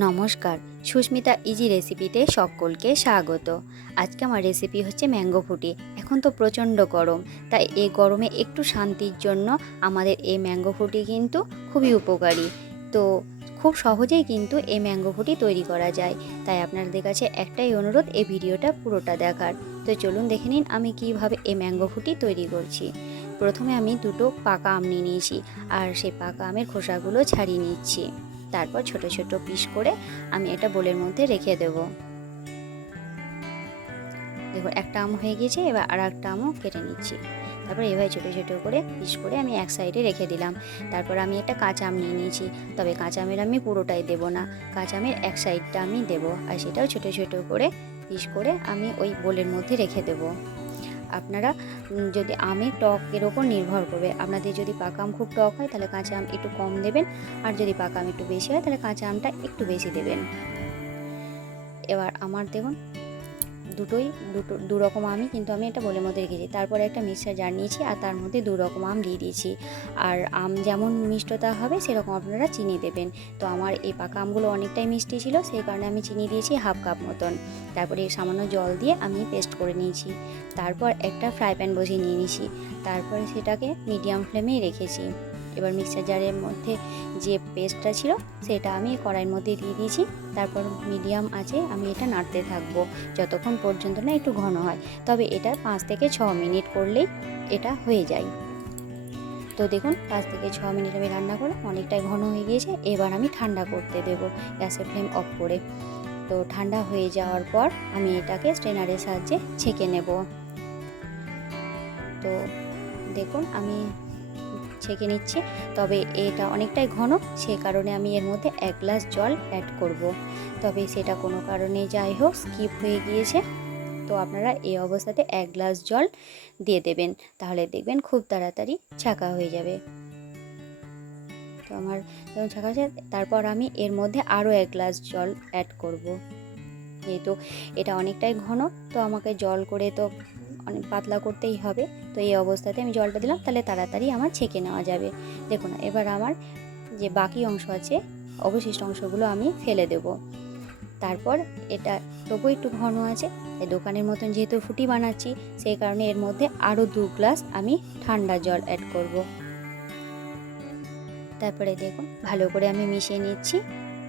নমস্কার, সুস্মিতা ইজি রেসিপিতে সকলকে স্বাগত। আজকে আমার রেসিপি হচ্ছে ম্যাঙ্গো ফুটি, এখন তো প্রচণ্ড গরম, তাই এই গরমে একটু শান্তির জন্য আমাদের এই ম্যাঙ্গো ফুটি কিন্তু খুবই উপকারী। তো খুব সহজেই কিন্তু এই ম্যাঙ্গো ফুটি তৈরি করা যায়, তাই আপনাদের কাছে একটাই অনুরোধ, এই ভিডিওটা পুরোটা দেখার। তো চলুন দেখে নিন আমি কীভাবে এই ম্যাঙ্গো ফুটি তৈরি করছি। প্রথমে আমি দুটো পাকা আম নিয়ে নিয়েছি, আর সেই পাকা আমের খোসাগুলো ছাড়িয়ে নিচ্ছি। তারপর ছোট ছোট পিস করে আমি এটা বোলের মধ্যে রেখে দেব। দেখুন একটা আম হয়ে গিয়েছে, এবার আর একটা আমও কেটে নিচ্ছি। তারপর এভাবে ছোটো ছোটো করে পিস করে আমি এক সাইডে রেখে দিলাম। তারপর আমি একটা কাঁচা আম নিয়ে নিয়েছি। তবে কাঁচা আমের আমি পুরোটাই দেবো না। কাঁচা আমের এক সাইডটা আমি দেবো, আর সেটাও ছোটো ছোটো করে পিস করে আমি ওই বোলের মধ্যে রেখে দেবো। আপনারা যদি আমের টকের ওপর নির্ভর করবে। আপনাদের যদি পাকা আম খুব টক হয়, তাহলে কাঁচা আম একটু কম দেবেন। আর যদি পাকা আম একটু বেশি হয়, তাহলে কাঁচা আমটা একটু বেশি দেবেন। এবার আমার দেখুন দুটোই, দুটো দু রকম আমই কিন্তু আমি এটা বলে মধ্যে রেখেছি। তারপরে একটা মিক্সার জার নিয়েছি আর তার মধ্যে দু রকম আম দিয়ে দিয়েছি। আর আম যেমন মিষ্টতা হবে, সেরকম আপনারা চিনি দেবেন। তো আমার এই পাকা আমগুলো অনেকটাই মিষ্টি ছিল, সেই কারণে আমি চিনি দিয়েছি হাফ কাপ মতন। তারপরে সামান্য জল দিয়ে আমি পেস্ট করে নিয়েছি। তারপর একটা ফ্রাই প্যান বসিয়ে নিয়ে নিয়েছি। তারপরে সেটাকে মিডিয়াম ফ্লেমেই রেখেছি। এবার মিক্সার জারের মধ্যে যে পেস্টটা ছিল সেটা আমি কড়াইয়ের মধ্যে দিয়ে দিয়েছি। তারপর মিডিয়াম আছে, আমি এটা নাড়তে থাকব। যতক্ষণ পর্যন্ত না একটু ঘন হয়। তবে এটা পাঁচ থেকে ছ মিনিট করলেই এটা হয়ে যায়। তো দেখুন, পাঁচ থেকে ছ মিনিট আমি রান্না করে অনেকটাই ঘন হয়ে গিয়েছে। এবার আমি ঠান্ডা করতে দেবো গ্যাসের ফ্লেম অফ করে। তো ঠান্ডা হয়ে যাওয়ার পর আমি এটাকে স্ট্রেনারের সাহায্যে ছেঁকে নেব। তো দেখুন, আমি ছেঁকে নিচ্ছি তবে এটা অনেকটাই ঘন, সে কারণে আমি এর মধ্যে এক গ্লাস জল অ্যাড করব। তবে সেটা কোনো কারণে যাই হোক স্কিপ হয়ে গিয়েছে তো আপনারা এই অবস্থাতে এক গ্লাস জল দিয়ে দেবেন তাহলে দেখবেন খুব তাড়াতাড়ি ছাকা হয়ে যাবে তো আমার যখন ছাকা হয়ে তারপর আমি এর মধ্যে আরও এক গ্লাস জল অ্যাড করব। যেহেতু এটা অনেকটাই ঘন, তো আমাকে জল করে তো অনেক পাতলা করতেই হবে। তো এই অবস্থাতে আমি জলটা দিলাম, তাহলে তাড়াতাড়ি আমার ছেঁকে নেওয়া যাবে। দেখুন, এবার আমার যে বাকি অংশ আছে, অবশিষ্ট অংশগুলো আমি ফেলে দেব। তারপর এটা তবু একটু ঘন আছে, এই দোকানের মতন যেহেতু ফুটি বানাচ্ছি, সেই কারণে এর মধ্যে আরও দু গ্লাস আমি ঠান্ডা জল অ্যাড করব। তারপরে দেখুন, ভালো করে আমি মিশিয়ে নিচ্ছি।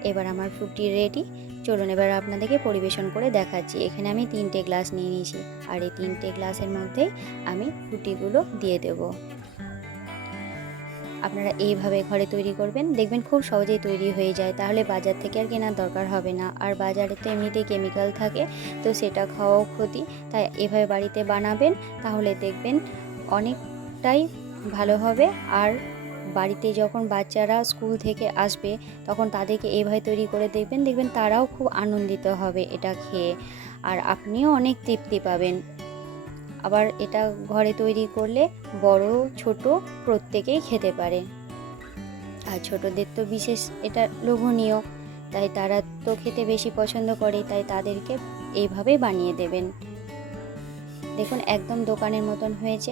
এবার আমার ফুটি রেডি চলুন এবার আপনাদেরকে পরিবেশন করে দেখাচ্ছি। এখানে আমি তিনটে গ্লাস নিয়ে নিয়েছি। আর এই তিনটে গ্লাসের মধ্যে আমি ফুটিগুলো দিয়ে দেব। আপনারা এইভাবে ঘরে তৈরি করবেন। দেখবেন খুব সহজেই তৈরি হয়ে যায়। তাহলে বাজার থেকে আর কেনার দরকার হবে না। আর বাজারে তো এমনিতেই কেমিক্যাল থাকে, তো সেটা খাওয়াও ক্ষতি। তাই এভাবে বাড়িতে বানাবেন, তাহলে দেখবেন অনেকটাই ভালো হবে। আর বাড়িতে যখন বাচ্চারা স্কুল থেকে আসবে, তখন তাদেরকে এইভাবে তৈরি করে দেখবেন দেখবেন তারাও খুব আনন্দিত হবে এটা খেয়ে। আর আপনিও অনেক তৃপ্তি পাবেন। আবার এটা ঘরে তৈরি করলে বড়, ছোট প্রত্যেকেই খেতে পারে। আর ছোটদের তো বিশেষ এটা লোভনীয়, তাই তারা তো খেতে বেশি পছন্দ করে, তাই তাদেরকে এইভাবে বানিয়ে দেবেন। দেখুন, একদম দোকানের মতন হয়েছে।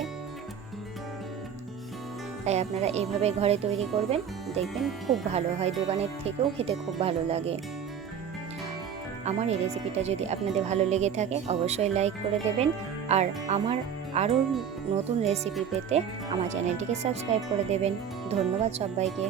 তাই আপনারা এইভাবে ঘরে তৈরি করবেন, দেখবেন খুব ভালো হয় দোকানের থেকেও খেতে খুব ভালো লাগে। আমার এই রেসিপিটা যদি আপনাদের ভালো লেগে থাকে, অবশ্যই লাইক করে দেবেন। আর আমার আরও নতুন রেসিপি পেতে আমার চ্যানেলটিকে সাবস্ক্রাইব করে দেবেন। ধন্যবাদ সবাইকে।